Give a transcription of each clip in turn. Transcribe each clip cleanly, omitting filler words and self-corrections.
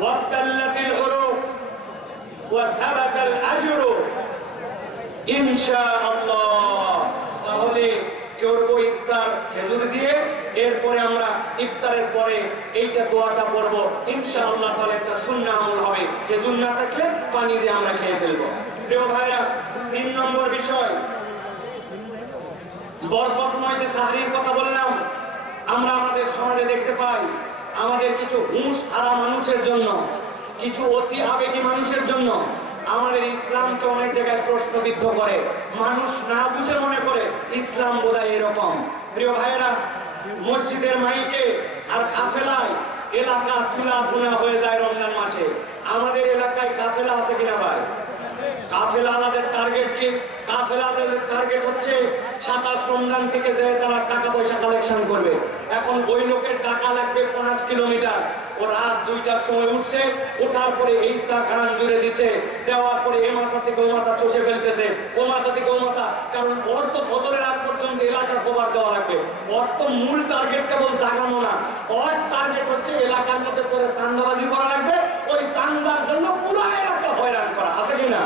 ওয়াবতাল্লাতিল উরুক ওয়া সাবাতাল আজরু ইনশাআল্লাহ। তাহলে করব ইফতার খেজুর দিয়ে, এরপরে আমরা ইফতারের পরে এইটা দোয়াটা পড়ব ইনশাআল্লাহ। তাহলে একটা সুন্নাহ আমল হবে। খেজুর না থাকলে পানি দিয়ে আমরা খেয়ে ফেলবো। প্রিয় ভাইরা, 3 নম্বর বিষয়, বরকতময় যে সাহরির কথা বললাম, আমরা আমাদের সমাজে দেখতে পাই আমাদের কিছু হুঁশ হারা মানুষের জন্য, কিছু অতি আবেগী মানুষের জন্য আমাদের ইসলামকে অনেক জায়গায় প্রশ্নবিদ্ধ করে। মানুষ না বুঝে মনে করে ইসলাম বোধহয় এরকম। প্রিয় ভাইয়েরা, মসজিদের মাইকে আর কাফেলায় এলাকা তুলা ধুনা হয়ে যায় রমজান মাসে। আমাদের এলাকায় কাফেলা আছে কিনা ভাই? কাফেলা আমাদের টার্গেট কি? কাফেলাদের টার্গেট হচ্ছে 27 রমজান থেকে যে তারা টাকা পয়সা কালেকশন করবে। এখন ওই লোকের টাকা লাগবে 5 কিলোমিটার। ও রাত 2টার সময় উঠছে, ওঠার পরে এই চা গান জুড়ে দিছে, দেওয়ার পরে এ মাথা থেকে ও মাথা চষে ফেলতেছে, ও মাথা থেকে ও মাথা। কারণ ওর তো ফজরের আগ পর্যন্ত এলাকা কভার দেওয়া লাগবে। ওর তো মূল টার্গেট কেবল জাগানো না, ওর টার্গেট হচ্ছে এলাকার মধ্যে পরে চান্দাবাজি করা লাগবে। ওই চান্দার জন্য পুরো এলাকা হয়রান করা। আছে কিনা?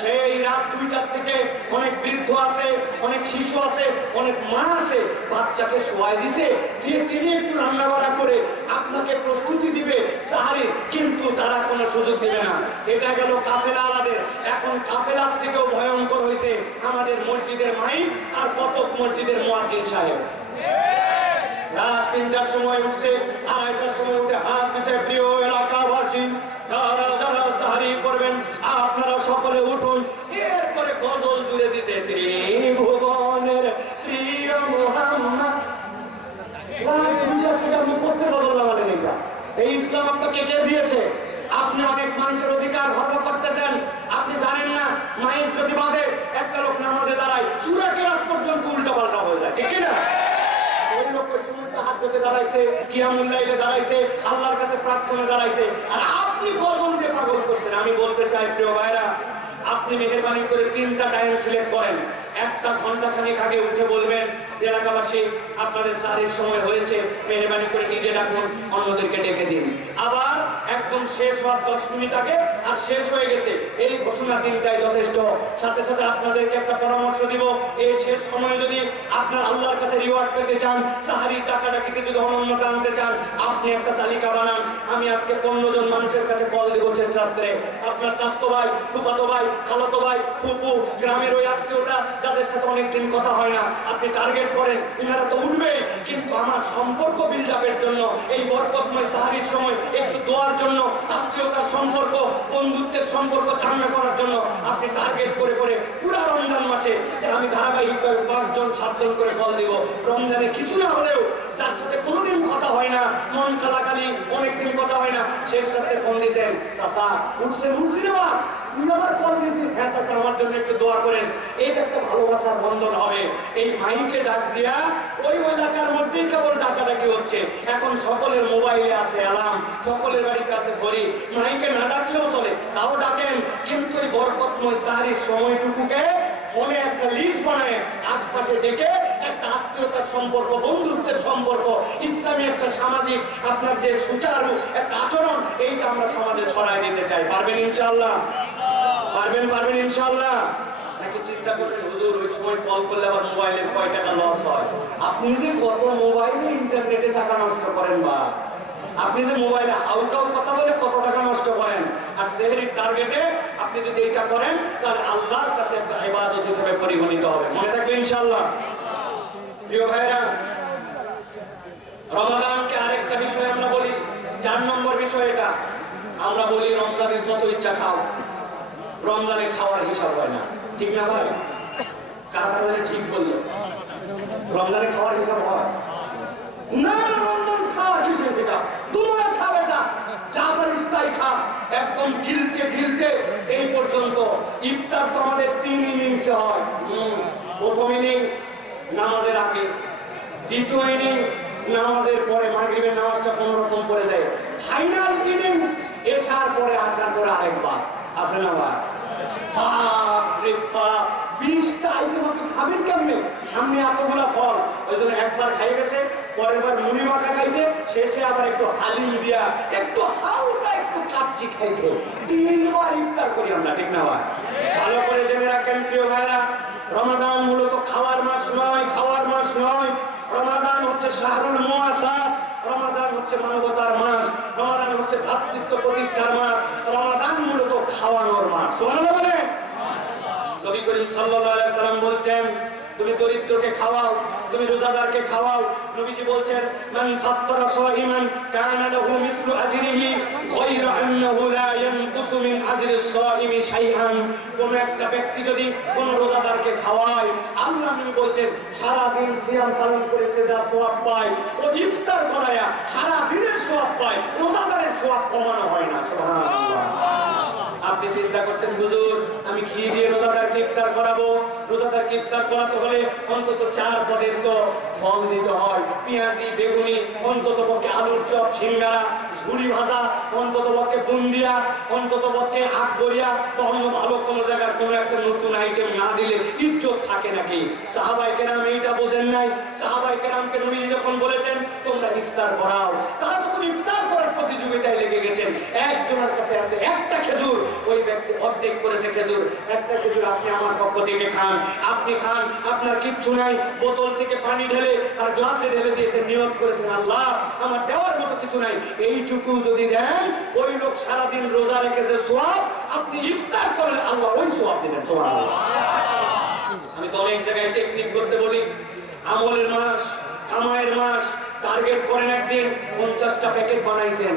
সেই রাত 2টার থেকে অনেক বৃদ্ধ আছে, অনেক শিশু আছে, অনেক মা আছে, বাচ্চাকে শোয়াই দিছে, দিয়ে তিনি একটু রান্না বাড়া করে আপনাকে প্রস্তুতি দিবে সাহারি, কিন্তু তারা কোনো সুযোগ দিবে না। এটা গেল কাফেলা আলাদের। এখন কাফেলার থেকেও ভয়ঙ্কর হয়েছে আমাদের মসজিদের মাইক আর কতক মসজিদের মুয়াজ্জিন সাহেব। রাত 3টার সময় উঠছে, 2:30টার সময় উঠে হাত দিচ্ছে, প্রিয় এলাকাবাসী যারা যারা সাহারি করবেন আপনারা সকলে উঠুন। এরপরে গজল জুড়ে দিছে, ত্রিভুবনের প্রিয় মুহাম্মদ। আপনি করতে বললাম এটা, এই ইসলাম আপনাকে কে দিয়েছে? আপনি অনেক মানুষের অধিকার খর্ব করতেছেন। আপনি জানেন না মাইক যদি বাজে একটা লোক নামাজে দাঁড়ায়, সূরা কেরাত পর্যন্ত উল্টা পাল্টা হয়ে যায়, ঠিক না? ওই লোক ওই সময় তাহাজ্জুদে দাঁড়াইছে, কিয়ামুল লাইলে দাঁড়াইছে, আল্লাহর কাছে প্রার্থনায় দাঁড়াইছে, আর আপনি গজল দিয়ে পাগল করছেন। আমি বলতে চাই প্রিয় ভাইরা, আপনি মেহেরবানি করে 3টা টাইম সিলেক্ট করেন। একটা ঘন্টা খানিক আগে উঠে বলবেন এলাকাবাসী আপনাদের সারির সময় হয়েছে, মেহেরবানি করে নিজে ডাকুন, অন্যদেরকে ডেকে দিন। আবার একদম শেষ হওয়ার 10 মিনিট আগে আর শেষ হয়ে গেছে, এই ঘোষণা 3টাই যথেষ্ট। সাথে সাথে আপনাদেরকে একটা পরামর্শ দিব, এই শেষ সময়ে যদি আপনার আল্লাহর কাছে রিওয়ার্ড পেতে চান, সাহারির টাকাটাকে যদি অনন্যতা আনতে চান, আপনি একটা তালিকা বানান। আমি আজকে 15 জন মানুষের কাছে কল দিব শেষ রাত্রে। আপনার চাচতো ভাই, ফুফাতো ভাই, খালাতো ভাই, ফুপু, গ্রামের ওই আত্মীয়টা যাদের সাথে অনেকদিন কথা হয় না, আপনি টার্গেট করেন, ইনারা তো উঠবে, কিন্তু আমার সম্পর্ক বিল্ড আপের জন্য, এই বরকতময় সাহারির সময় একটু দোয়ার জন্য, আত্মীয়তার সম্পর্ক, বন্ধুত্বের সম্পর্ক চাঙ্গা করার জন্য আপনি টার্গেট করে করে পুরো রমজান মাসে আমি ধারাবাহিকভাবে 5 জন 7 জন করে কল দিব। রমজানে কিছু না হলেও যার সাথে কোনোদিন কথা হয় না, মন কালাকালি অনেকদিন কথা হয় না, শেষ রাতে ফোন দিয়েছেন, চাচা উঠছে উঠছি রে বা, তুই আবার কল দিয়েছিস, হ্যাঁ চাচা আমার জন্য একটু দোয়া করেন। এটা একটা ভালোবাসার বন্ধন হবে। এই মাইকে ডাক দিয়া ওই এলাকার মধ্যেই কেবল ডাকাডাকি হচ্ছে। এখন সকলের মোবাইলে আছে অ্যালার্ম, সকলের বাড়িতে আছে ঘড়ি, মাইকে না ডাকলেও চলে, তাও ডাকেন। কিন্তু এই বরকতময় সাহারির সময়টুকুকে ফোনে একটা লিস্ট বানায় আশপাশে ডেকে একটা আত্মীয়তার সম্পর্ক, বন্ধুত্বের সম্পর্ক, ইসলামী একটা সামাজিক আপনার যে সুচারু একটা আচরণ, এইটা আমরা সমাজে ছড়াই দিতে চাই। পারবেন ইনশাআল্লাহ? পারবেন ইনশাআল্লাহ? নাকি চিন্তা করবেন হুজুর ওই সময় কল করলে আবার মোবাইলের কয় টাকা লস হয়? আপনি যে কত মোবাইলে ইন্টারনেটে টাকা নষ্ট করেন, বা আপনি যে মোবাইলে হাউকাউ কথা বলে কত টাকা নষ্ট করেন, আর সেহরির টার্গেটে আপনি যদি এটা করেন তাহলে আল্লাহর কাছে একটা ইবাদত হিসেবে পরিগণিত হবে। মনে থাকবে ইনশাআল্লাহ। প্রিয় ভাইরা, রমাদানকে আরেকটা বিষয় আমরা বলি, 4 নম্বর বিষয় এটা। আমরা বলি রমজানের যত ইচ্ছা খাও, রমজানে খাওয়ার হিসাব হয় না, ঠিক না ভাই? কারা ঠিক বললো রমজানে খাওয়ার হিসাব হয় না? রমজান খাওয়ার হিসেব এটা, তোমরা খাবে না, যাবার ইস্তাই খা, একদম গিলতে গিলতে এই পর্যন্ত। ইফতার তো আমাদের 3 ইনিংসে হয়। প্রথম ইনিংস নামাজের আগে, দ্বিতীয় ইনিংস নামাজের পরে, মাগরিবের নামাজটা কোনো রকম করে দেয়, ফাইনাল ইনিংস এশার পরে, আসার পরে আরেকবার। আসে না ভাই? 20টা আইটেম আপনি খাবেন কেমনে? সামনে এতগুলা ফল, ওই জন্য একবার খাই গেছে পরের বার মুড়ি মাখা খাইছে, শেষে আবার একটু হালিম দিয়া একটু হালকা একটু কাচ্চি খাইছে। 3 বার ইফতার করি আমরা, ঠিক না ভাই? ভালো করে জেনে রাখেন প্রিয় ভাইরা, রমাদান মূলত খাওয়ার মাস নয়, খাওয়ার মাস নয়। রমাদান হচ্ছে শাহরুল মুআসাত, রমাদান হচ্ছে মানবতার মাস, রমাদান হচ্ছে ভ্রাতৃত্ব প্রতিষ্ঠার মাস, রমাদান মূলত খাওয়ানোর মাস। সুবহানাল্লাহ বলেন। নবী করিম সাল্লাল্লাহু আলাইহি সাল্লাম বলছেন, তুমি দরিদ্রকে খাওয়াও, তুমি রোজাদারকে খাওয়াও। নবীজি বলছেন, মান ফাত্তারা সাইমান কানা লাহু মিসলু আজরিহি গায়রা আন্নাহু লা ইয়ানকুসু মিন আজরিস সাইমি শাইআন। কোন একটা ব্যক্তি যদি কোন রোজাদারকে খাওয়ায়, আল্লাহ নবী বলছেন সারা দিন সিয়াম পালন করে সে যা সওয়াব পায়, ও ইফতার করায়া সারা দিনের সওয়াব পায়, রোজাদারের সওয়াব কমানো হয় না। সুবহানাল্লাহ। আপনি চিন্তা করছেন, হুজুর আমি ঘি দিয়ে রোজাদারকে ইফতার করাবো, রোজাদারকে ইফতার করাতে হলে অন্তত 4 পদের তো ফল দিতে হয়, পেঁয়াজি, বেগুনি, অন্তত পক্ষে আলুর চপ, সিঙ্গারা, ঝুড়ি ভাজা, অন্তত পক্ষে বুন্দিয়া, অন্তত পক্ষে আকবরিয়া, তখন ভালো কোনো জায়গার কোনো একটা নতুন আইটেম না দিলে ইজ্জত থাকে নাকি? সাহাবায়ে কেরাম এইটা বোঝেন নাই। সাহাবায়ে কেরামকে নবী যখন বলেছেন তোমরা ইফতার করাও, তারা তখন ইফতার করার প্রতিযোগিতায় লেগে গেছেন। একজনের কাছে আছে একটা খেজুর, ওই ব্যক্তি অর্ধেক করেছে খেজুর, একটা খেজুর আপনি আমার পক্ষ থেকে খান, আপনি খান, আপনার কিচ্ছু নাই। বোতল থেকে পানি ঢেলে আর গ্লাসে ঢেলে দিয়েছেন, নিয়ত করেছেন আল্লাহ আমার দেওয়ার মতো কিছু নাই, এইটুকু যদি দেন ওই লোক সারাদিন রোজা রেখে যে সওয়াব, আপনি ইফতার করলে আল্লাহ ওই সওয়াব দিবেন। সুবহানাল্লাহ। আমি তো অনেক জায়গায় টেকনিক করতে বলি, আমলের মাস, কামাইয়ের মাস, টার্গেট করেন একদিন 50টা প্যাকেট বানাইছেন,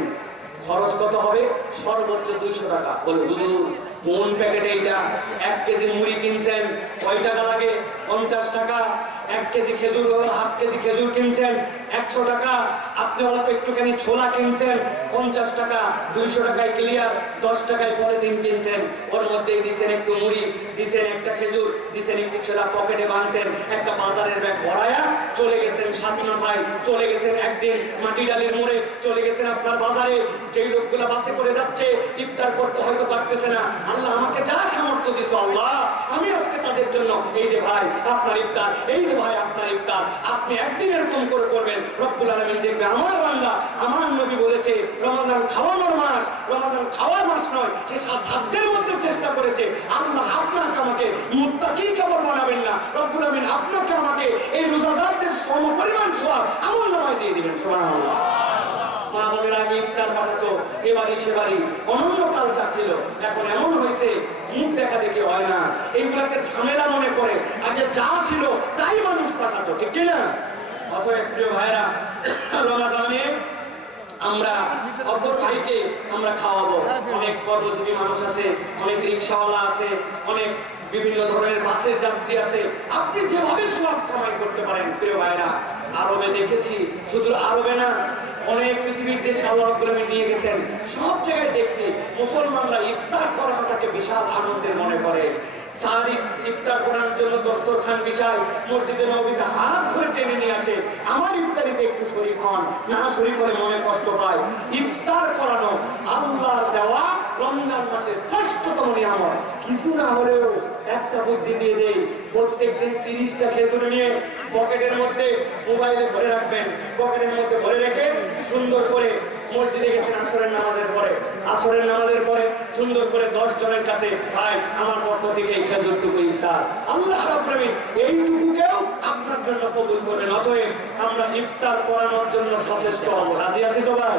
খরচ কত হবে? সর্বোচ্চ 200 টাকা। বলে হুজুর কোন প্যাকেটে এটা? 1 কেজি মুড়ি কিনছেন, কয় টাকা লাগে? 50 টাকা। 1 কেজি খেজুর, হাফ কেজি খেজুর কিনছেন, 100 টাকা। আপনি অল্প একটুখানি ছোলা কিনছেন, 50 টাকা। 200 টাকায় ক্লিয়ার। 10 টাকায় পলিথিন কিনছেন, ওর মধ্যে দিছেন একটু মুড়ি, দিছেন একটা খেজুর, দিছেন একটু ছোলা, পকেটে বাঁধছেন, একটা বাজারের ব্যাগ ভরায়া চলে গেছেন সাতনাথায়, চলে গেছেন একদিন মাটিডালির মোড়ে, চলে গেছেন আপনার বাজারে। যেই লোকগুলা বাসে করে যাচ্ছে, ইফতার করতে হয়তো পারতেছে না, আল্লাহ আমাকে যা সামর্থ্য দিছো আল্লাহ আমি আজকে তাদের জন্য এই যে ভাই আপনার ইফতার, এই যে ভাই আপনার ইফতার, আপনি একদিন এরকম করে করবেন, রব্বুল আলামিন দেখবে আমার বান্দা, আমার নবী বলেছে রমাদান খাওয়ানোর মাস, রমাদান খাওয়ার মাস নয়, সে সাধ্যের মধ্যে চেষ্টা করেছে। আল্লাহ আপনাকে আমাকে মুত্তাকি কেবল বানাবেন না, রব্বুল আলামিন আপনাকে আমাকে এই রোজাদারদের সমপরিমাণ সওয়াব আমলনামায় দিয়ে দিবেন। সুবহানাল্লাহ। মা বোনের আগে ইফতার পাঠাতো, এবারই সেবারই অনন্য কালচার ছিল। এখন এমন হয়েছে মুখ দেখা দেখি হয় না, এইগুলাকে ঝামেলা মনে করে আগে যা ছিল তাই মানুষ পাঠাতো, ঠিক কিনা? অতএব প্রিয় ভাইরা, রমাদানে আমরা অপর ভাইকে আমরা খাওয়াবো। অনেক কর্মজীবী মানুষ আছে, অনেক রিক্সাওয়ালা আছে, অনেক বিভিন্ন ধরনের বাসের যাত্রী আছে। আপনি যেভাবে সওয়াব কামাই করতে পারেন প্রিয় ভাইরা, আরবে দেখেছি, শুধু আরবে না অনেক পৃথিবীর দেশে আল্লাহ রাব্বুল আলামিন নিয়ে গেছেন, সব জায়গায় দেখছি মুসলমানরা ইফতার করানোটাকে বিশাল আনন্দের মনে করে। সাহারি ইফতার করার জন্য দস্তরখান বিশাল, মসজিদে নববীতে হাত ধরে টেনে নিয়ে আসে, আমার ইফতারিতে একটু শরীক হন, না শরীক হলে মনে কষ্ট পায়। ইফতার করানো আল্লাহর দেওয়া রমজান মাসের শ্রেষ্ঠতম নিয়ামত। কিছু না হলেও একটা বুদ্ধি দিয়ে দেই, প্রত্যেকদিন 30টা খেজুর নিয়ে পকেটের মধ্যে মোবাইলে ভরে রাখবেন, পকেটের মধ্যে ভরে রেখে সুন্দর করে মসজিদে গেছেন আসরের নামাজের পরে, আসরের নামাজের পরে সুন্দর করে 10 জনের কাছে, ভাই আমার পক্ষ থেকে এই খেজুরটুকু ইফতার, আল্লাহ রাব্বুল আলামিন এইটুকুকেও আপনার জন্য কবুল করবেন। অতএব আমরা ইফতার করানোর জন্য সচেষ্ট হব। রাজি আছি তো ভাই?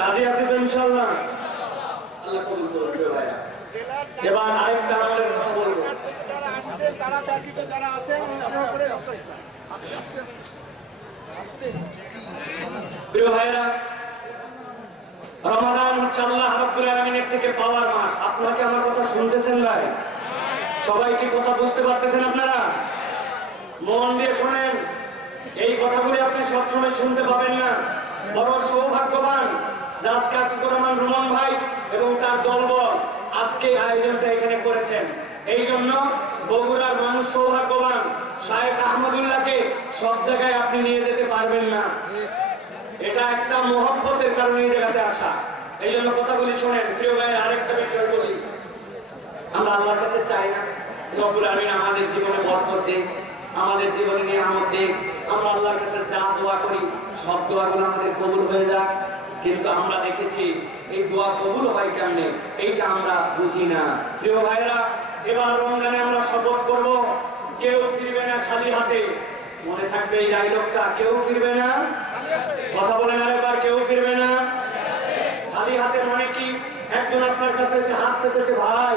রাজি আছি তো ইনশাআল্লাহ? আল্লাহ কবুল করুন প্রিয় ভাইরা। এবার আরেকটা আমলের কথা বলবো। প্রিয় ভাইরা, রমাদান হচ্ছে আল্লাহ রাব্বুল আলামিনের থেকে পাওয়ার মাস। আপনারা কি আমার কথা শুনতেছেন ভাই? সবাই কি কথা বুঝতে পারতেছেন আপনারা? মন দিয়ে শোনেন, এই কথাগুলি আপনি সবসময় শুনতে পাবেন না। বড় সৌভাগ্যবান যে আজকে আতিকুর রহমান রুমন ভাই এবং তার দলবল আজকে আয়োজনটা এখানে করেছেন। এই জন্য বগুড়ার মানুষ সৌভাগ্যবান। শায়েখ আহমদুল্লাহকে সব জায়গায় আপনি নিয়ে যেতে পারবেন না, এটা একটা মহব্বতের কারণে এই জায়গাতে আসা। এই জন্য কথাগুলি শোনেন প্রিয় ভাই। আরেকটা বিষয় বলি, আমরা আল্লাহর কাছে চাই না রব্বুল আলামিন আমাদের জীবনে বরকত দিক, আমাদের জীবনে নিয়ামত দিক, আমরা আল্লাহর কাছে যা দোয়া করি সব দোয়াগুলো আমাদের কবুল হয়ে যাক, কিন্তু আমরা দেখেছি এই দোয়া কবুল হয় কেমনে এইটা আমরা বুঝি না। প্রিয় ভাইরা, এবার রমজানে আমরা শপথ করব, কেউ ফিরবে না খালি হাতে। মনে থাকবে এই ডায়লগটা, কেউ ফিরবে না, কথা বলেন আরেকবার, কেউ ফিরবে না খালি হাতে। মানে কি? একজন আপনার কাছে এসে হাত পেতেছে, ভাই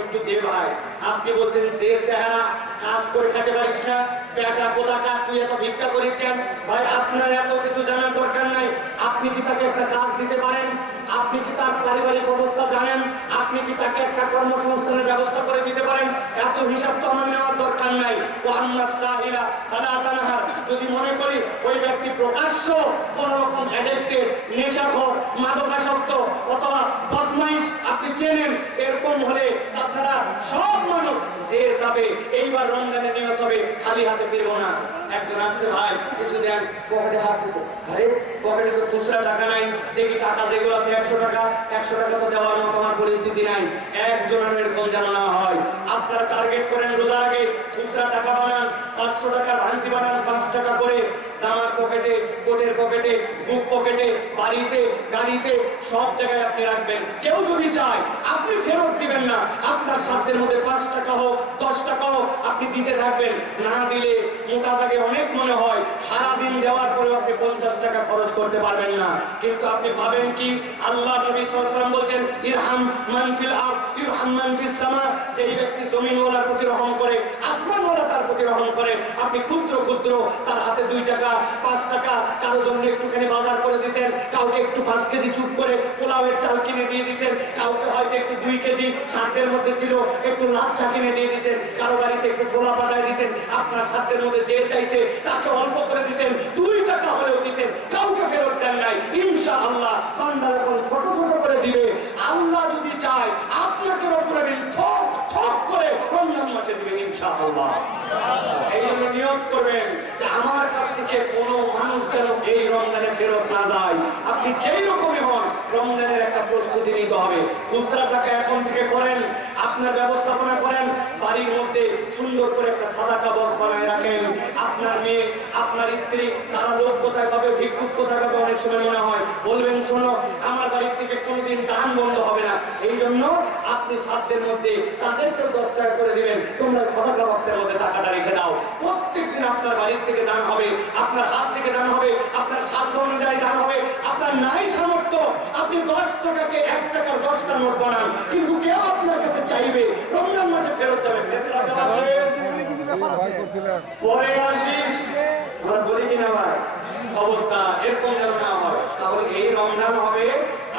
একটু দে ভাই, আপনি বলছেন যে চেহারা, কাজ করে খেতে পারিস না, পেটা কোথাকার, তুই এত ভিক্ষা করিস কেন? ভাই আপনার এত কিছু জানার দরকার নাই। আপনি কি তাকে একটা কাজ দিতে পারেন? আপনি কি তার পারিবারিক অবস্থা জানেন? আপনি কি তাকে একটা কর্মসংস্থানের ব্যবস্থা করে দিতে পারেন? এত হিসাব তো আমার নেওয়ার দরকার নাই। ও আন্নাস সাহিলা ফালা তানহার, যদি মনে করি ওই ব্যক্তি প্রকাশ্য কোন রকম অ্যাডিক্টেড, নেশাখোর, মাদকাসক্ত অথবা বদমাইশ আপনি চেনেন, এরকম হলে তাছাড়া সব মানুষ যে যাবে এইবার রমজানে নিয়ত হবে খালি হাতে ফিরবো না। একজন আসছে, ভাই কিছু দেন, পকেটে হাত দিচ্ছে, আরে পকেটে তো খুচরা টাকা নাই, দেখি টাকা যেগুলো আছে 100 টাকা, 100 টাকা তো দেওয়ার মতো আমার পরিস্থিতি নাই। একজনের এরকম যেন না হয়। আপনারা টার্গেট করেন রোজার আগে খুচরা টাকা বানান, 500 টাকার ভাঙতি বানান, 5 টাকা করে জামার পকেটে, কোটের পকেটে, বুক পকেটে, বাড়িতে, গাড়িতে, সব জায়গায় আপনি রাখবেন। কেউ যদি চায় আপনি ফেরত দিবেন না, আপনার সাধ্যের মধ্যে 5 টাকা হোক, 10 টাকা হোক, আপনি দিতে থাকবেন। না দিলে মোটা দাগে অনেক মনে হয় সারাদিন দেওয়ার পরে আপনি 50 টাকা খরচ করতে পারবেন না। কিন্তু আপনি পাবেন কি? আল্লাহ নবী সাল্লাল্লাহু আলাইহি ওয়াসাল্লাম বলেন, ইরহাম মান ফিল আরদ ইরহাম মান ফিস সামা, যেই ব্যক্তি জমিনওয়ালার প্রতি রহম করে, আসমানওয়ালা তার প্রতি রহম করে। আপনি ক্ষুদ্র ক্ষুদ্র তার হাতে 2 টাকা, 5 টাকা, কারো জন্য একটুখানি বাজার করে দিয়েছেন, কাউকে একটু 5 কেজি চুপ করে পোলাওয়ের চাল কিনে দিয়ে দিয়েছেন, কাউকে হয়তো একটু 2 কেজি সাধ্যের মধ্যে ছিল একটু লাচ্ছা কিনে দিয়ে দিয়েছেন, কারো বাড়িতে একটু ছোলা পাঠায় দিয়েছেন, আপনার সাধ্যের মধ্যে যে চাইছে তাকে অল্প করে দিয়েছেন, 2 টাকা হলেও দিয়েছেন, কাউকে ফেরত দেন নাই। ইনশাআল্লাহ বান্দা যখন ছোট ছোট করে দিবে, আল্লাহ যদি চায় আপনাকে রব্বুল আলামিন ঠক ঠক করে রমজান মাসে দিবেন ইনশাআল্লাহ। এই জন্য নিয়ত করবেন যে আমার কাছ থেকে কোনো মানুষ যেন এই রমজানে ফেরত না যায়। আপনি যেই রকমই হন, রমজানের একটা প্রস্তুতি নিতে হবে। খুচরা টাকা এখন থেকে করেন, আপনার ব্যবস্থাপনা করেন, বাড়ির মধ্যে সুন্দর করে একটা সাদাকা বক্স বানায় রাখেন। আপনার মেয়ে, আপনার স্ত্রী, তারা লোক কোথায় পাবে, ভিক্ষুক কোথায় পাবে, অনেক সময় মনে হয় বলবেন, শোনো আমার বাড়ির থেকে কোনোদিন দান বন্ধ হবে না। এই জন্য আপনি সাধ্যের মধ্যে তাদেরকে 10 টাকা করে দিবেন, তোমরা সাদাকা বক্সের মধ্যে টাকাটা রেখে দাও। প্রত্যেকদিন আপনার বাড়ির থেকে দান হবে, আপনার হাত থেকে দান হবে, আপনার সাধ্য অনুযায়ী দান হবে। আপনার নাই সামর্থ্য, আপনি 10 টাকাকে 1 টাকার 10টা নোট বানান, কিন্তু কেউ আপনার কাছে চাইবে রমজান মাসে ফেরত যাবে, পরে আসিস, আমরা বলি কিনা ভাই, খবরদার এরকম যেন না হয়। তাহলে এই রমজান হবে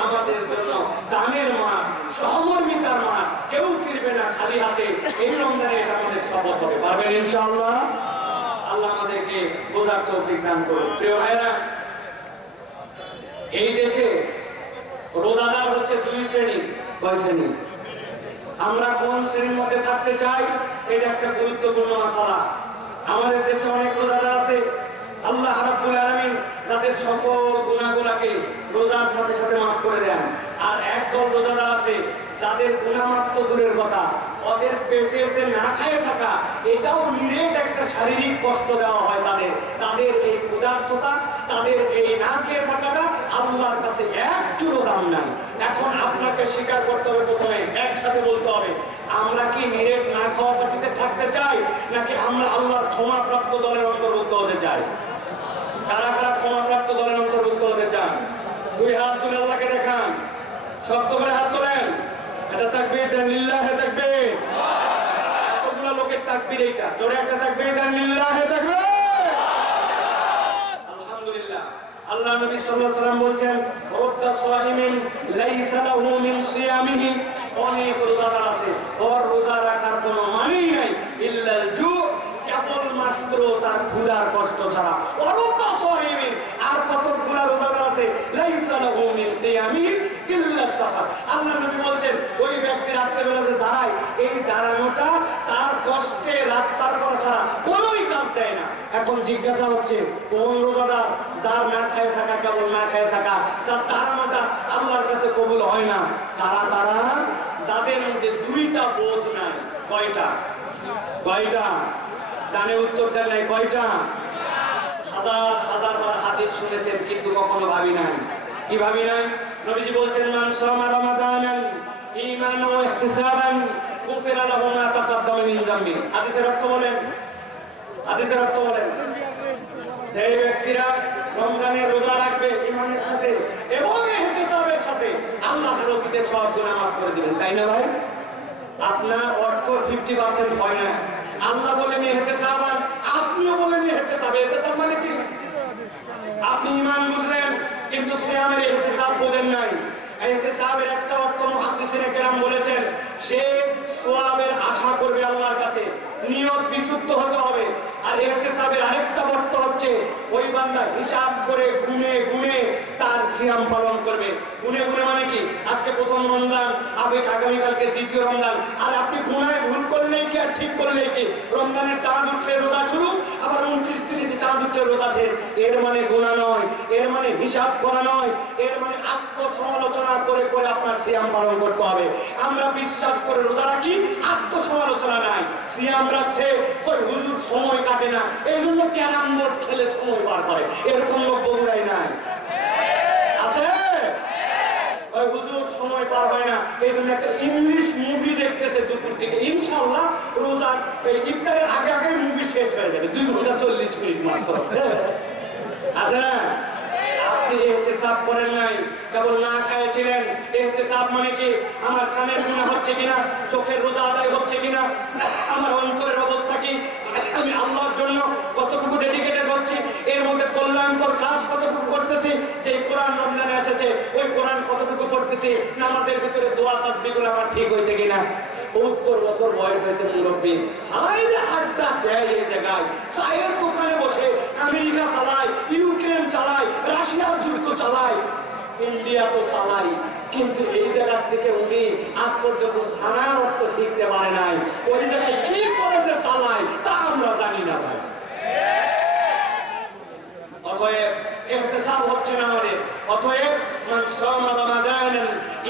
আমাদের জন্য দানের মাস, সহমর্মিতার মাস, কেউ ফিরবে না খালি হাতে। এই রমজানে এটা আমাদের শপথ হবে, পারবেন ইনশাআল্লাহ। আল্লাহ আমাদেরকে বোঝার তৌফিক দান করুন। প্রিয় ভাইরা, এই দেশে রোজাদার হচ্ছে 2 শ্রেণী। কয় শ্রেণী? আমরা কোন শ্রেণীর মধ্যে থাকতে চাই, এটা একটা গুরুত্বপূর্ণ মাসালা। আমাদের দেশে অনেক রোজাদার আছে, আল্লাহ রাব্বুল আলামিন তাদের সকল গুনাহগুলোকে রোজার সাথে সাথে মাফ করে দেন। আর একদল রোজাদার আছে যাদের গুনাহ মাফ তো দূরের কথা, ওদের পেটে না খেয়ে থাকা এটাও নিরেট একটা শারীরিক কষ্ট দেওয়া হয় তাদের। তাদের এই ক্ষুধার্ততা, তাদের এই না খেয়ে থাকাটা আল্লাহর কাছে 1 চুলো দাম নাই। এখন আপনাকে স্বীকার করতে হবে, প্রথমে একসাথে বলতে হবে, আমরা কি নিরেট না খাওয়া পাটিতে থাকতে চাই, নাকি আমরা আল্লাহর ক্ষমাপ্রাপ্ত দলের অন্তর্ভুক্ত হতে চাই? কারা কারা ক্ষমাপ্রাপ্ত দলের অন্তর্ভুক্ত হতে চান? 2 হাত তুলে আল্লাহকে দেখান, শক্ত করে হাত তোলেন। এটা তাকবীর দেন, লিল্লাহে তাকবীর। কতগুলো লোকের তাকবীর এইটা? জোরে একটা তাকবীর দেন, লিল্লাহে তাকবীর। আলহামদুলিল্লাহ। আল্লাহ নবী সাল্লাল্লাহু আলাইহি ওয়াসাল্লাম বলেন, রব্বা সাইমিন লাইসা লাহু মিন সিয়ামিহি, অনেক রোজাদার আছে, ওর রোজা রাখার কোনো মানেই নাই, ইল্লাল জু, কেবলমাত্র তার ক্ষুধার কষ্ট ছাড়া। রব্বা সাইমিন, আর কতগুলো রোজাদার আছে, লাইসা লাহু মিন কিয়ামিহি ইল্লা সাহার। আল্লাহ নবী বলেন, ওই ব্যক্তি রাত্রেবেলা যে দাঁড়ায়, এই দাঁড়ানোটা তার কষ্টে রাত পার করা ছাড়া কোনোই কাজ দেয় না। এখন জিজ্ঞাসা হচ্ছে, কোন রোজাদার যার না খায় থাকা, কেবল না খায় থাকা, যার দাঁড়ানোটা আল্লাহর কাছে কবুল হয় না? তারা যাদের মধ্যে 2টা বোধ নাই। কয়টা? কয়টা? জানে উত্তর দেন নাই, কয়টা? হাজার হাজার বার হাদিস শুনেছেন, কিন্তু কখনো ভাবি নাই। কি ভাবি নাই? নবীজি বলছেন, মান সামা রমাদানান ঈমানান ওয়া ইহতিসাবান গুফিরা লাহু মা তাকাদ্দামা মিন যামবি। হাদিসের অর্থ বলেন, হাদিসের অর্থ বলেন। সেই ব্যক্তিরা রমজানের রোজা রাখবে ঈমানের সাথে এবং ইহতিসাবের সাথে, আল্লাহর রহমতে সব গুনাহ মাফ করে দিবেন। তাই না ভাই? আপনার অর্থ 50% হয় না। আল্লাহ বলেন ইহতিসাবান, আপনিও বলেন ইহতিসাব। এতে তার মানে কি? আপনি ঈমান বুঝলেন কিন্তু সিয়ামের ইহতিসাব বুঝেন নাই। ইহতিসাবের একটা অর্থ মুহাদ্দিসিনে কেরাম বলেছেন, সে সওয়াবের আশা করবে আল্লাহর কাছে, নিয়ত বিশুদ্ধ হতে হবে। আর ইহতিসাবের আরেকটা অর্থ হচ্ছে ওই বান্দা হিসাব করে গুনে গুনে তার সিয়াম পালন করবে। গুনে গুনে মানে কি? আজকে প্রথম রমজান, আগামী কালকে দ্বিতীয় রমজান, আর আপনি গুনায় ভুল করলেই কি আর ঠিক করলেই কি? রমজানের চাঁদ উঠলে রোজা শুরু, আবার 29-30 চাঁদ উঠলে রোজা শেষ। এর মানে গুনাহ নয়, এর মানে হিসাব করা নয়, এর মানে আত্মসমালোচনা করে করে আপনার সিয়াম পালন করতে হবে। আমরা বিশ্বাস করে রোজা রাখি, আত্মসমালোচনা নাই। সিয়াম রাখছে ওই হুজুর সময় কাটে না, এই জন্য ক্যারাম বোর্ড খেলে সময় পার করে, এরকম লোক বগুড়াই নাই আছে? ওই হুজুর সময় পার হয় না, এই জন্য একটা ইংলিশ মুভি দেখতেছে দুপুর থেকে। ইনশাআল্লাহ রোজার এই ইফতারের আগে আগে মুভি শেষ হয়ে যাবে, 2 ঘন্টা 40 মিনিট মাত্র আছে না? আপনি ইহতিসাব করেন নাই, কেবল না খাইছিলেন। ইহতিসাব মানে কি? আমার কানের গুনাহ হচ্ছে কিনা, চোখের রোজা আদায় হচ্ছে কিনা, আমার অন্তরের অবস্থা কি, আমি আল্লাহর জন্য কতটুকু ডেডিকেটেড হচ্ছি, এর মধ্যে কল্যাণকর কাজ কতটুকু করতেছি, যে কোরআন রমজানে এসেছে ওই কোরআন কতটুকু পড়তেছি, নামাজের ভিতরে দোয়া তাসবিহগুলো আমার ঠিক হয়েছে কিনা। 70 বছর বয়স হয়েছে মুরব্বী, হাইরে আড্ডা দেয় এই জায়গায়, চায়ের দোকানে বসে আমেরিকা চালায়, ইউক্রেন চালায়, রাশিয়ার যুদ্ধ চালায়, ইন্ডিয়া তো চালাই, কিন্তু এই জায়গা থেকে উনি আজ পর্যন্ত সানার অর্থ শিখতে পারে নাই। ওই জায়গায় কি করে যে চালায় তা আমরা জানি না ভাই। অতএব ইহতিসাব হচ্ছে না আমাদের। অতএব মান সামা রমাদানান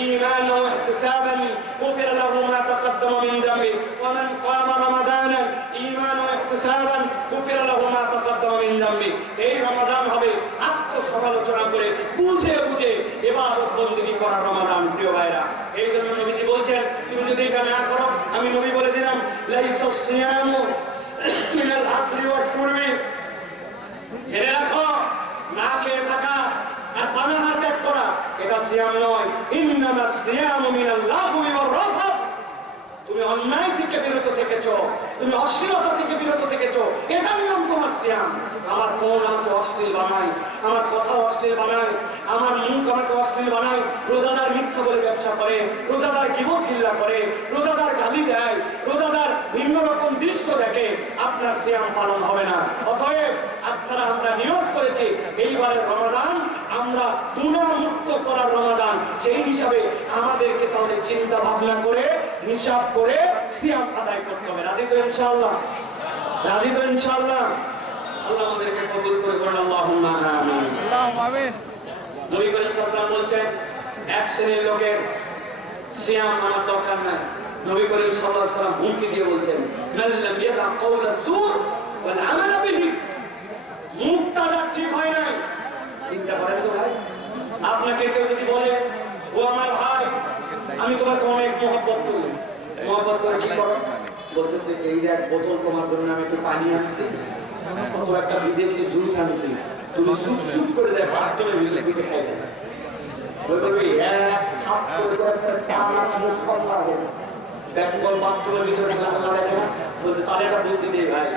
ঈমানান ওয়া ইহতিসাবান গুফিরা লাহু মা তাকাদ্দামা মিন যামবি ওয়া মান কামা রমাদানান ঈমানান ওয়া ইহতিসাবান গুফিরা লাহু মা তাকাদ্দামা মিন যামবি। এই রমাদান হবে আত্মসমালোচনা করে বুঝে বুঝে ইবাদত বন্দেগী করার রমাদান, প্রিয় ভাইরা। এই জন্য নবীজি বলছেন, তুমি যদি এটা না করো, আমি নবী বলে দিলাম, লাইসা সিয়ামু মিনাল আকলি ওয়াশ শুরবি, জেনে রাখো, না খেয়ে থাকা আর পানাহার ত্যাগ করা এটা সিয়াম নয়। ইন্নামাস সিয়ামু মিনাল লাগwi ওয়ার রাফাস, তুমি অন্যায় থেকে বিরত থেকেছো, তুমি অশ্লীলতা থেকে বিরত থেকেছো, এটার নাম তোমার সিয়াম। আমার ফোন আমাকে অশ্লীল বানায়, আমার কথা অশ্লীল বানায়, আমার মুখ আমাকে অশ্লীল বানায়, রোজাদার মিথ্যা বলে ব্যবসা করে, রোজাদার গীবত গিল্লা করে, রোজাদার গালি দেয়, রোজাদার ভিন্ন রকম দৃশ্য দেখে, আপনার সিয়াম পালন হবে না। অতএব আপনারা আমরা নিয়ত করেছি এইবারের রমাদান আমরা গুনাহ মুক্ত করার রমাদান, সেই হিসাবে আমাদেরকে তাহলে চিন্তা ভাবনা করে হিসাব করে সিয়াম আদায় করতে হবে। রাজি তো ইনশাআল্লাহ? রাজি তো ইনশাআল্লাহ? আল্লাহ আমাদেরকে কবুল করে বলেন আল্লাহুম্মা আমিন। আল্লাহুম্মা আমিন। নবী করিম সাল্লাল্লাহু আলাইহি ওয়াসাল্লাম বলেন, এক শ্রেণীর লোকের সিয়াম আমার দরকার নাই। নবী করিম সাল্লাল্লাহু আলাইহি ওয়াসাল্লাম হুমকি দিয়ে বলছেন, মান লাম ইয়াদা কাওলা যুর ওয়াল আমাল বিহি, মুখটা যার ঠিক হয় নাই। চিন্তা করেন তো ভাই, আপনাকে কেউ যদি বলে, ও আমার ভাই, আমি তোমাকে অনেক মহব্বত করি, মহব্বত করে কি করো? বলতেছে, এই এক বোতল তোমার জন্য আমি একটু পানি আনছি, কত একটা বিদেশি জুস আনছি, তুমি চুপ চুপ করে দেয় বাথরুমের ভিতরে দিকে খাই দেয়। ওই বলবি এক খাপ করে একটা টানা মুখ সব লাগে, ব্যাকবল বাথরুমের ভিতরে খেলাধুলা দেখে না, বলছে তাহলে এটা বুদ্ধি দেই ভাই,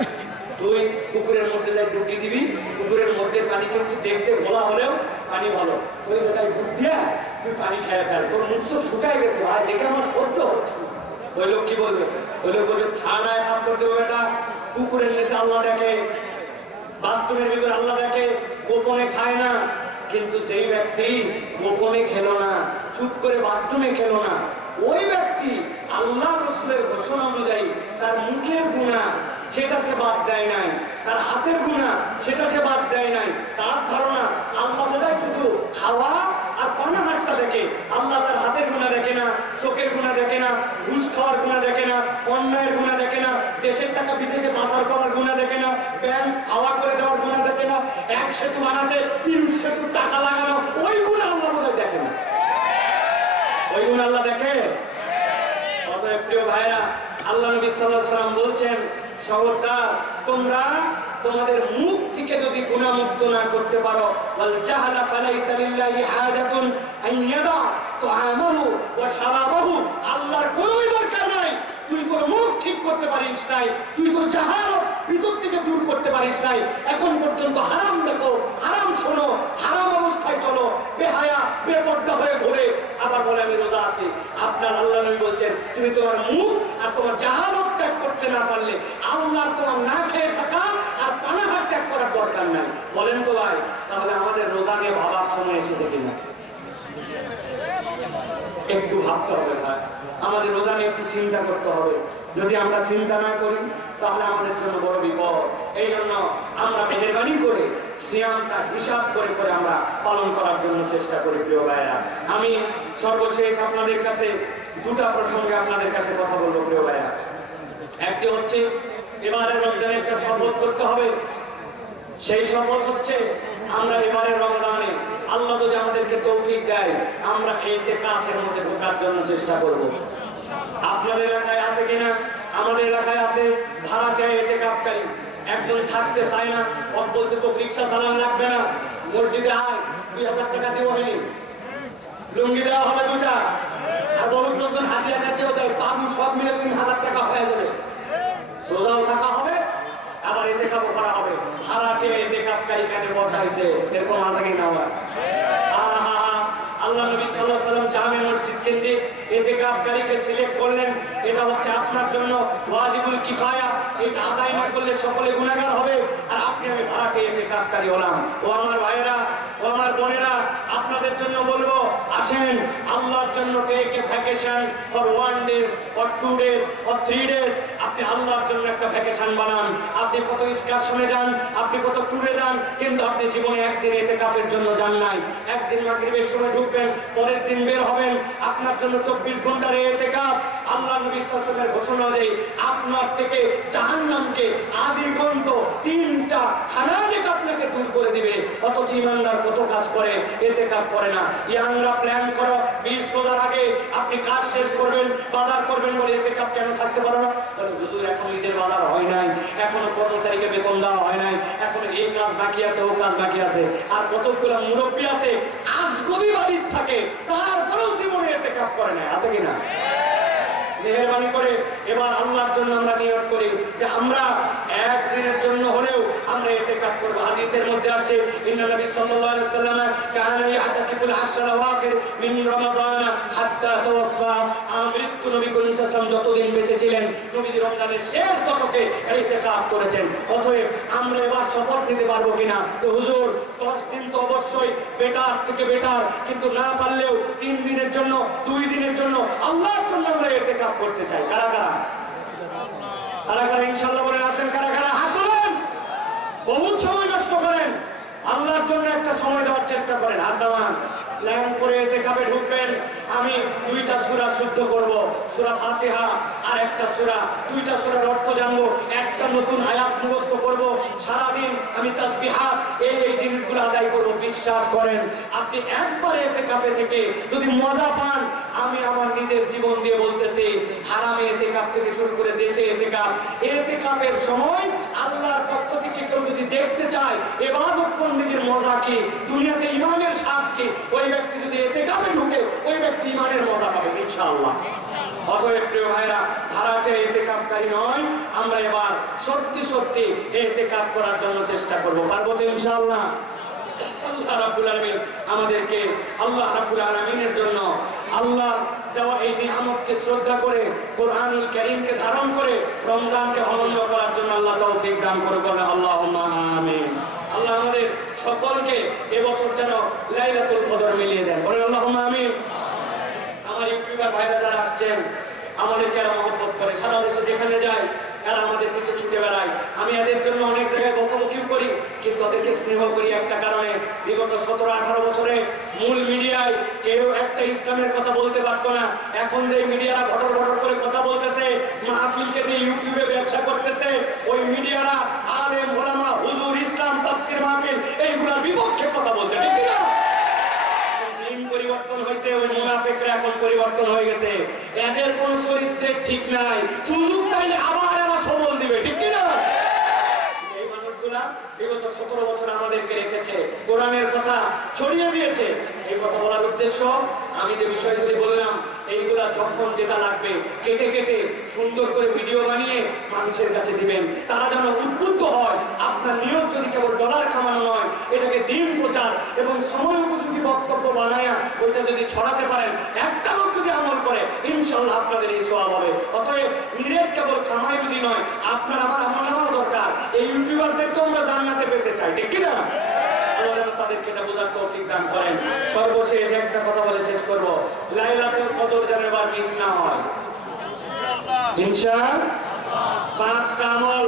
তুই পুকুরের মধ্যে যাই ডুবকি দিবি, পুকুরের মধ্যে পানি কিন্তু দেখতে ঘোলা হলেও পানি ভালো, ওই জায়গায় ডুব দিয়া তুই পানি খেয়ে ফেল, তোর মুখ তো শুকাই গেছে ভাই, দেখে আমার সহ্য হচ্ছে। ওই লোক কি বলবে? ওই লোক বলবে, থানায় হাত করতে হবে, এটা পুকুরের নিচে আল্লাহ দেখে, বাথরুমের ভিতরে আল্লাহ দেখে, গোপনে খায় না। কিন্তু সেই ব্যক্তি গোপনে খেলো না, চুপ করে বাথরুমে খেলো না, ওই ব্যক্তি আল্লাহ রাসূলের ঘোষণা অনুযায়ী তার মুখের গুনাহ সেটা সে বাদ দেয় নাই, তার হাতের গুনাহ সেটা সে বাদ দেয় নাই। তার ধারণা আল্লাহ তাআলা শুধু খাওয়া আর পানাহারটা দেখে, আল্লাহ তার হাতের গুনাহ দেখে না, চোখের গুনাহ দেখে না, ঘুষ খাওয়ার গুনাহ দেখে না, অন্যায়ের গুনাহ দেখে না, দেশের টাকা বিদেশে পাচার করার গুনাহ দেখে না, ব্যাংক হাওয়া করে দেওয়ার গুনাহ দেখে না, ভাইরা, আল্লাহ নবী সাল্লাল্লাহু আলাইহি ওয়াসাল্লাম বলছেন, খবরদার তোমরা তোমাদের মুখ থেকে যদি গুনাহ মুক্ত না করতে পারো, ওয়াল জাহলা ফালাইসা লিল্লাহি হাজাতুন আন ইয়াদা তুআমাহু ওয়া শারাবাহু, আল্লাহর কোনোই দরকার নাই তুই তোর মুখ ঠিক করতে পারিস নাই, তুই তোর জাহালত ভিতর থেকে দূর করতে পারিস নাই, এখন পর্যন্ত হারাম দেখো, হারাম শোনো, হারাম অবস্থায় চলো, বেহায়া বেপর্দা হয়ে ঘুরে আবার বলে আমি রোজা আছি। আপনার আল্লাহ নবী বলছেন তুমি তোমার মুখ আর তোমার জাহালত ত্যাগ করতে না পারলে আল্লাহ তোমার না খেয়ে থাকা আর পানাহার ত্যাগ করার দরকার নাই। বলেন তো ভাই, তাহলে আমাদের রোজা নিয়ে ভাবার সময় এসেছে কিনা? একটু ভাবতে হবে ভাই, আমাদের রোজা নিয়ে একটু চিন্তা করতে হবে। যদি আমরা চিন্তা না করি তাহলে আমাদের জন্য বড় বিপদ। এই জন্য আমরা মেহেরবানি করে সিয়ামটা হিসাব করে করে আমরা পালন করার জন্য চেষ্টা করি। প্রিয় ভাইরা, আমি সর্বশেষ আপনাদের কাছে দুটা প্রসঙ্গে আপনাদের কাছে কথা বলবো। প্রিয় ভাইরা, একটি হচ্ছে এবারে রমজানে একটা শপথ করতে হবে। সেই শপথ হচ্ছে আমরা এবারে রমজানে আল্লাহ যদি আমাদেরকে তৌফিক দেয় আমরা ইতিকাফের মধ্যে ঢোকার জন্য চেষ্টা করব। আপনাদের এলাকায় আছে কিনা? আমাদের এলাকায় আছে ভাড়াটে ইতিকাফকারী, একজন থাকতে চায় না, ওর বলতে তো রিকশা চালানো লাগবে না, মসজিদে আয় 2000 টাকা দিব হয়নি, লুঙ্গি দেওয়া হবে দুটা, আর বহুত লোকজন হাজিরা কাটিয়েও দেয়, পাবি সব মিলে 3000 টাকা হয়ে যাবে, রোজাও থাকা হবে আবার ইতিকাফও করা হবে। ভাড়াটে ইতিকাফকারী কেন বসাইছে এরকম আছে কিনা? আল্লাহ নবী সাল্লাল্লাহু আলাইহি ওয়াসাল্লাম জামে মসজিদ কেন্দ্রিক ইতিকাফকারীকে সিলেক্ট করলেন, এটা হচ্ছে আপনার জন্য ওয়াজিবুল কিফায়া, এটা আদায় না করলে সকলে গুনাহগার হবে, আর আপনি আমি ভাড়াটে ইতিকাফকারী হলাম। ও আমার ভাইরা, ও আমার বোনেরা, আপনাদের জন্য বলবো আসেন আল্লাহর জন্য take a vacation for 1 day or 2 days or 3 days, আপনি আল্লাহর জন্য একটা ভ্যাকেশন বানান। আপনি কত এক্সকারশনে যান, আপনি কত ট্যুরে যান, কিন্তু আপনি জীবনে একদিন ইতিকাফের জন্য যান নাই। একদিন মাগরিবের সময় ঢুকবেন, পরের দিন বের হবেন, আপনার জন্য 24 ঘন্টার ইতিকাফ। আল্লাহ নবী সাল্লাল্লাহু আলাইহি ওয়াসাল্লামের ঘোষণা যে আপনার থেকে জাহান্নামকে আদিগন্ত 3টা খানাদিক আপনাকে দূর করে দিবে। অথচ ইমানদার কত কাজ করে, ইতিকাফ করে না। ইয়াংরা প্ল্যান করো 20 রোজার আগে আপনি কাজ শেষ করবেন, বাজার করবেন, বলে ইতিকাফ কেন থাকতে পারো না? বলে হুজুর এখন ঈদের বাজার হয় নাই, এখনো কর্মচারীকে বেতন দেওয়া হয় নাই, এখনো এই কাজ বাকি আছে, ও কাজ বাকি আছে, আর কতগুলো মুরব্বী আছে আজগবি বাড়ির থাকে তারপরেও জীবনে ইতিকাফ করে না, আছে কিনা? মেহেরবানি করে এবার আল্লাহর জন্য আমরা নিয়ত করি যে আমরা একদিনের জন্য হলেও আমরা ইতিকাফ করব। হাদিসের মধ্যে আসে ইন্না নবী সাল্লাল্লাহু আলাইহি ওয়াসাল্লাম কানা ইয়াতাকিফুল 10 আওয়াখির মিন রমাদান হাত্তা তাওফা, মৃত্যু নবী করিম সাল্লাল্লাহু আলাইহি ওয়াসাল্লাম যতদিন বেঁচে ছিলেন নবী রমজানের শেষ দশকে ইতিকাফ করেছেন। অতএব আমরা এবার শপথ নিতে পারবো কিনা যে হুজুর 10 দিন তো অবশ্যই বেটার থেকে বেটার, কিন্তু না পারলেও 3 দিনের জন্য 2 দিনের জন্য আল্লাহর জন্য আমরা ইতিকাফ করতে চাই। কারা কারা? কারা কারা ইনশাআল্লাহ বলেন আসেন? কারা কারা হাত তোলেন? বহুত সময় নষ্ট করেন, আল্লাহর জন্য একটা সময় দেওয়ার চেষ্টা করেন। হাত দেওয়ান, প্ল্যান করে ইতিকাফে ঢুকবেন। আমি 2টা সূরা শুদ্ধ করব, সূরা ফাতিহা আর একটা সূরা, 2টা সূরার অর্থ জানবো, একটা নতুন আয়াত মুখস্থ করব, সারা দিন আমি তাসবিহাত এই জিনিসগুলো আদায় করব। বিশ্বাস করেন আপনি একবার ইতিকাফে থেকে যদি মজা পান, আমি আমার নিজের জীবন দিয়ে বলতেছি, হারামে ইতিকাফ থেকে শুরু করে দেশে ইতিকাফের সময় আল্লাহর পক্ষ থেকে কেউ যদি দেখতে চায় ইবাদত বন্দেগীর মজা কি, দুনিয়াতে ঈমানের স্বাদ কি, ওই ব্যক্তি যদি ইতিকাফে ঢুকে ওই ব্যক্তি ঈমানের মজা পাবে ইনশাআল্লাহ। অতএব প্রিয় ভাইরা, ভাড়াটে ইতিকাফকারী নয়, আমরা এবার সত্যি সত্যি ইতিকাফ করার জন্য চেষ্টা করব। পারবো তো ইনশাআল্লাহ? আল্লাহ রাব্বুল আলামিন আমাদেরকে আল্লাহ রাব্বুল আলামিনের জন্য আল্লাহ দেওয়া এই নিয়ামতকে শ্রদ্ধা করে কোরআনুল কারীমকে ধারণ করে রমজানকে অনন্য করার জন্য আল্লাহ তৌফিক দান করে বলেন আল্লাহুম্মা আমিন। আল্লাহ আমাদের সকলকে এবছর যেন লাইলাতুল কদর মিলিয়ে দেন, বলেন আল্লাহুম্মা আমিন। আমার ইউটিউবার ভাইরা যারা আসছেন আমাদেরকে এরা মহব্বত করে, সারা দেশে যেখানে যায় এরা আমাদের পিছে ছুটে বেড়ায়। আমি এদের জন্য অনেক জায়গায় বকাবকিও করি, কিন্তু ওদেরকে স্নেহ করি একটা কারণে, বিগত 17-18 বছরে মূল মিডিয়ায় কেউ একটা ইসলামের কথা বলতে পারতো না। এখন যে মিডিয়ারা ঘটর ঘটর করে কথা বলতেছে, মাহফিলকে দিয়ে ইউটিউবে ব্যবসা করতেছে, ওই মিডিয়ারা আলেম ওলামা হুজুর ইসলাম তাফসীর মাহফিল এইগুলোর বিপক্ষে কথা বলছে, ঠিক না? পরিবর্তন হয়েছে, ওই মুনাফিকরা এখন পরিবর্তন হয়ে গেছে। এদের কোন চরিত্রের ঠিক নাই, সুযোগ পাইলে আবার এরা সবল দিবে, ঠিক কি না? এই মানুষগুলা বিগত 17 বছর আমাদেরকে রেখেছে, কোরআনের কথা ছড়িয়ে দিয়েছে। এই কথা বলার উদ্দেশ্য, আমি যে বিষয়গুলি বললাম এইগুলা যখন যেটা লাগবে কেটে কেটে সুন্দর করে ভিডিও বানিয়ে মানুষের কাছে দিবেন, তারা যেন উদ্বুদ্ধ হয়। আপনার নিয়ত যদি কেবল ডলার কামানো নয়, এটাকে দিন প্রচার এবং সময় উপযোগী বক্তব্য বানায়া ওইটা যদি ছড়াতে পারেন, একটা লোক যদি আমল করে, ইনশাআল্লাহ আপনাদের এই সওয়াব হবে। অতএব নিরেট কেবল কামাই বুঝি নয়, আপনার আমার আমল নেওয়া দরকার। এই ইউটিউবারদের তো আমরা জান্নাতে পেতে চাই, ঠিক কিনা? তাদেরকে এটা বোঝার তৌফিক দান করেন। সর্বশেষ একটা কথা বলে শেষ করব, লাইলাতুল কদর যেন এবার মিস না হয় ইনশাআল্লাহ। 5টা আমল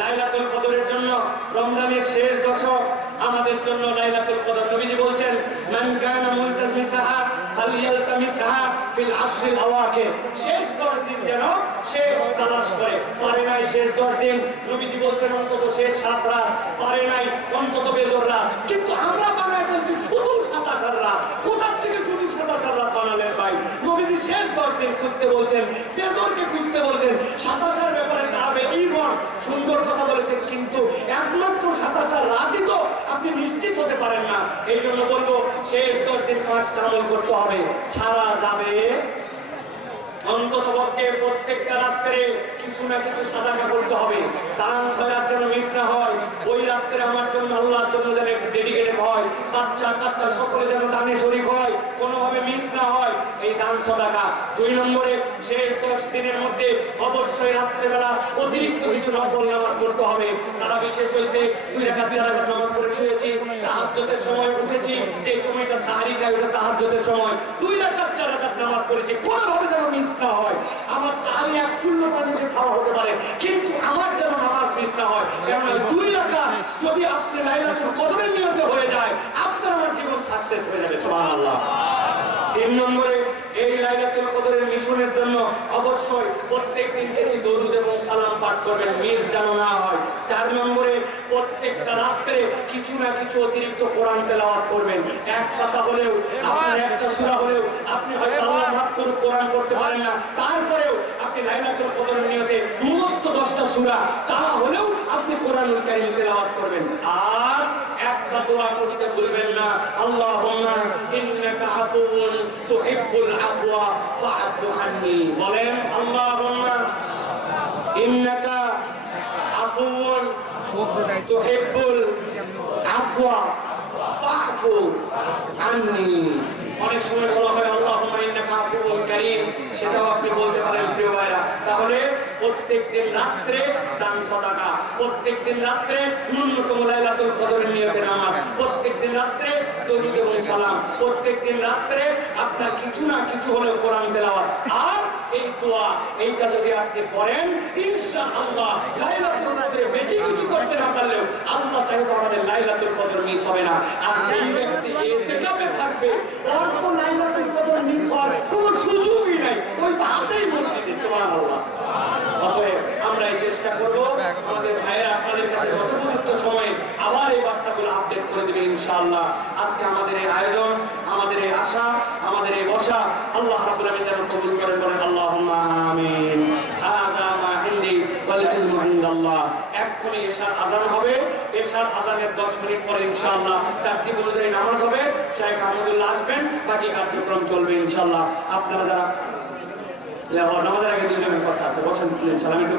লাইলাতুল কদরের জন্য, রমজানের শেষ দশক আমাদের জন্য লাইলাতুল কদর। নবীজি বলছেন, মান কানা মুলতামিসাহা ফালইয়ালতামিসহা ফিল আশরিল আওয়াখির। শেষ 10 দিন যেন সে তালাশ করে, পারে নাই শেষ 10 দিন, নবীজি বলছেন অন্তত শেষ 7 রাত, পারে নাই অন্তত বেজর রাত। কিন্তু আমরা বানাই বলছি শুধু 27 রাত। কোথা থেকে শুধু 27 রাত বানালেন ভাই? নবীজি শেষ 10 দিন খুঁজতে বলছেন, বেজরকে খুঁজতে বলছেন। 27 এর ব্যাপারে তাবে ঈমান সুন্দর কথা বলেছেন, কিন্তু একমাত্র 27 রাতই তো আপনি নিশ্চিত হতে পারেন না। এই জন্য বলবো শেষ 10 দিন 5টা আমল করতে হবে, ছাড়া যাবে। অন্তত পক্ষে প্রত্যেকটা রাত্রে কিছু না কিছু সাদাকা করতে হবে, দান খয়রাত যেন মিস না হয়। ওই রাত্রে আমার জন্য, আল্লাহর জন্য যেন একটু ডেডিকেটেড হয়, বাচ্চা কাচ্চা সকলে যেন দানে শরীক হয়, কোনোভাবে মিস না হয় এই দান সাদাকা। 2 নম্বরে শেষ 10 দিনের মধ্যে অবশ্যই রাত্রেবেলা অতিরিক্ত কিছু নফল নামাজ পড়তে হবে। তারা বিশেষ হয়েছে 2 রাকাত 4 রাকাত নামাজ পড়ে শুয়েছি, তাহাজ্জুদের সময় উঠেছি, যে সময়টা সাহরি খাই ওটা তাহাজ্জুদের সময়, 2 রাকাত 4 রাকাত নামাজ পড়েছি, কোনোভাবে যেন মিস না হয়। আমার সাহরি এক চুল্লো পানিতে খাওয়া হতে পারে, কিন্তু আমার যেন নামাজ মিস না হয়। কেননা 2 রাকাত যদি আপনি লাইলাতুল কদরের নিয়তে হয়ে যায়, আপনার আমার জীবন সাকসেস হয়ে যাবে। সুবহানাল্লাহ। 3 নম্বরে এই লাইলাতুল কদরের মিশনের জন্য অবশ্যই প্রত্যেকদিন কিছু দরুদ এবং সালাম পাঠ করবেন, মিস যেন না হয়। 4 নম্বরে প্রত্যেকটা রাত্রে কিছু না কিছু অতিরিক্ত কোরআন তেলাওয়াত করবেন। এক পাতা হলেও, আপনার একটা সূরা হলেও, আপনি হয়তো আল্লাহ মাফ করুক কোরআন করতে পারেন না, তারপরেও আপনি লাইলাতুল কদরের নিয়তে সমস্ত 10টা সূরা তা হলেও আপনি কোরআনুল কারীম তেলাওয়াত করবেন। আর একটা দোয়া করতে ভুলবেন না, আল্লাহুম্মা ইন্নাকা আফুউন তুহিব্বুল আফওয়া ফাআফু আন্নী। বলেন, আল্লাহুম্মা ইন্নাকা আফুউন তুহিব্বুল আফওয়া ফাআফু আন্নী। অনেক সময় বলা হয় আল্লাহুম্মা ইন্নাকা আফুউন কারীম, সেটাও আপনি বলতে পারেন প্রিয় ভাইরা। তাহলে প্রত্যেকদিন রাত্রে দান সাদাকা, প্রত্যেকদিন রাত্রে ন্যূনতম লাইলাতুল কদরের নিয়তে নামাজ, প্রত্যেকদিন রাত্রে দরুদ এবং সালাম, প্রত্যেকদিন রাত্রে আপনার কিছু না কিছু হলেও কোরআন তেলাওয়াত। আর এই দোয়া এইটা যদি আপনি করেন, ইনশাআল্লাহ লাইলাতুল কদরে বেশি কিছু করতে না পারলেও আল্লাহ চাইলে তো আমাদের লাইলাতুল কদর মিস হবে না। আর সেই ব্যক্তি ইতিকাফে থাকবে, ওর তো লাইলাতুল কদর মিস হওয়ার কোনো সুযোগই নাই, ওই তো আসেই মসজিদে। সুবহানাল্লাহ। অতএব আমরা এই চেষ্টা করব, আমাদের ভাইয়েরা আপনাদের কাছে যথোপযুক্ত সময়ে আবার এই বার্তাগুলো আপডেট করে দেবে ইনশাআল্লাহ। আজকে আমাদের এই আয়োজন, আমাদের এই আশা, আমাদের এই বসা আল্লাহ রাব্বুল আলামিন যেন কবুল করেন। বলেন আল্লাহুম্মা আমিন। হাযা মা ইনদি ওয়াল ইলমু ইনদাল্লাহ। এক্ষুনি এশার আযান হবে, এশার আযানের 10 মিনিট পরে ইনশাআল্লাহ তারতিব অনুযায়ী নামাজ হবে। শেখ আহমদুল্লাহ আসবেন, বাকি কার্যক্রম চলবে ইনশাআল্লাহ। আপনারা যারা নামাজের আগে 2 জনের কথা আছে, বসেন ইনশাআল্লাহ। আমি একটু